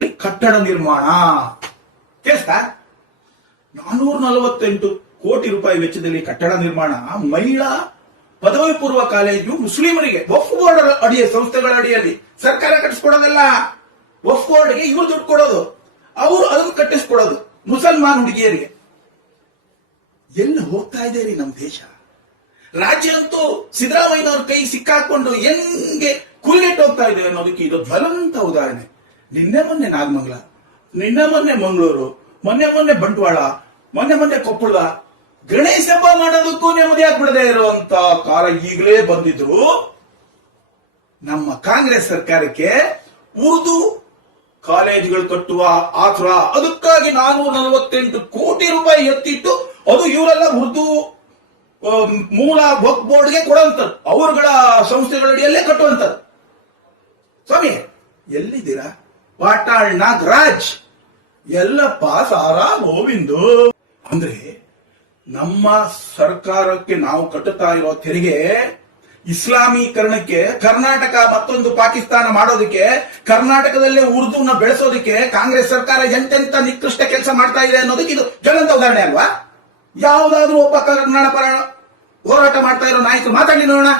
ಕಟ್ಟಡ ನಿರ್ಮಾಣ. ಕೇಳಿಸ್ತಾ? ನಾನೂರ ನಲವತ್ತೆಂಟು ಕೋಟಿ ರೂಪಾಯಿ ವೆಚ್ಚದಲ್ಲಿ ಕಟ್ಟಡ ನಿರ್ಮಾಣ. ಮಹಿಳಾ ಪದವಿ ಪೂರ್ವ ಕಾಲೇಜು ಮುಸ್ಲಿಮರಿಗೆ ವಫ್ ಬೋರ್ಡ್ ಅಡಿಯ ಸಂಸ್ಥೆಗಳ ಅಡಿಯಲ್ಲಿ ಸರ್ಕಾರ ಕಟ್ಟಿಸ್ಕೊಡೋದಲ್ಲ. ವಫ್ ಬೋರ್ಡ್ಗೆ ಇವರು ದುಡ್ಡು ಕೊಡೋದು. ಅವರು ಅದನ್ನು ಕಟ್ಟಿಸ್ಕೊಡೋದು. ಮುಸಲ್ಮಾನ್ ಹುಡುಗಿಯರಿಗೆ. ಎಲ್ಲಿ ಹೋಗ್ತಾ ಇದೆ ರೀ ನಮ್ಮ ದೇಶ? ರಾಜ್ಯ ಅಂತೂ ಸಿದ್ದರಾಮಯ್ಯನವ್ರ ಕೈ ಸಿಕ್ಕಾಕೊಂಡು ಹೆಂಗೆ ಕುಲ್ಲಿಟ್ಟು ಹೋಗ್ತಾ ಇದೆ ಅನ್ನೋದಕ್ಕೆ ಇದು ಜ್ವಲಂತ ಉದಾಹರಣೆ. ನಿನ್ನೆ ಮೊನ್ನೆ ನಾಗಮಂಗಲ, ನಿನ್ನೆ ಮೊನ್ನೆ ಮಂಗಳೂರು, ಮೊನ್ನೆ ಮೊನ್ನೆ ಬಂಟ್ವಾಳ, ಮೊನ್ನೆ ಮೊನ್ನೆ ಕೊಪ್ಪಳ. ಗಣೇಶ ಹಬ್ಬ ಮಾಡೋದಕ್ಕೂ ನೆಮ್ಮದಿ ಆಗ್ಬಿಡದೆ ಇರುವಂತ ಕಾಲ ಈಗಲೇ ಬಂದಿದ್ರು. ನಮ್ಮ ಕಾಂಗ್ರೆಸ್ ಸರ್ಕಾರಕ್ಕೆ ಉರ್ದು ಕಾಲೇಜುಗಳು ಕಟ್ಟುವ ಆತುರ. ಅದಕ್ಕಾಗಿ ನಾನೂರ ನಲವತ್ತೆಂಟು ಕೋಟಿ ರೂಪಾಯಿ ಎತ್ತಿಟ್ಟು ಅದು ಇವರೆಲ್ಲ ಉರ್ದು ಮೂಲ ವಕ್ ಬೋರ್ಡ್ಗೆ ಕೊಡುವಂಥದ್ದು ಅವರುಗಳ ಸಂಸ್ಥೆಗಳ ಅಡಿಯಲ್ಲೇ ಕಟ್ಟುವಂಥದ್ದು. ಸ್ವಾಮಿ, ಎಲ್ಲಿದ್ದೀರಾ? ಪಾಟಾಳ್ ನಾಗರಾಜ್. ಎಲ್ಲಪ್ಪ ಸಾರಾ ಗೋವಿಂದು. ಅಂದ್ರೆ ನಮ್ಮ ಸರ್ಕಾರಕ್ಕೆ ನಾವು ಕಟ್ಟುತ್ತಾ ಇರೋ ತೆರಿಗೆ ಇಸ್ಲಾಮೀಕರಣಕ್ಕೆ, ಕರ್ನಾಟಕ ಮತ್ತೊಂದು ಪಾಕಿಸ್ತಾನ ಮಾಡೋದಕ್ಕೆ, ಕರ್ನಾಟಕದಲ್ಲೇ ಉರ್ದುನ ಬೆಳೆಸೋದಕ್ಕೆ ಕಾಂಗ್ರೆಸ್ ಸರ್ಕಾರ ಎಂತೆಂತ ನಿಕೃಷ್ಟ ಕೆಲಸ ಮಾಡ್ತಾ ಇದೆ ಅನ್ನೋದಕ್ಕೆ ಇದು ಜ್ವಲಂತ ಉದಾಹರಣೆ ಅಲ್ವಾ? ಯಾವುದಾದ್ರೂ ಒಬ್ಬ ಪರ ಹೋರಾಟ ಮಾಡ್ತಾ ಇರೋ ನಾಯಕರು ಮಾತಾಡಿ ನೋಡೋಣ.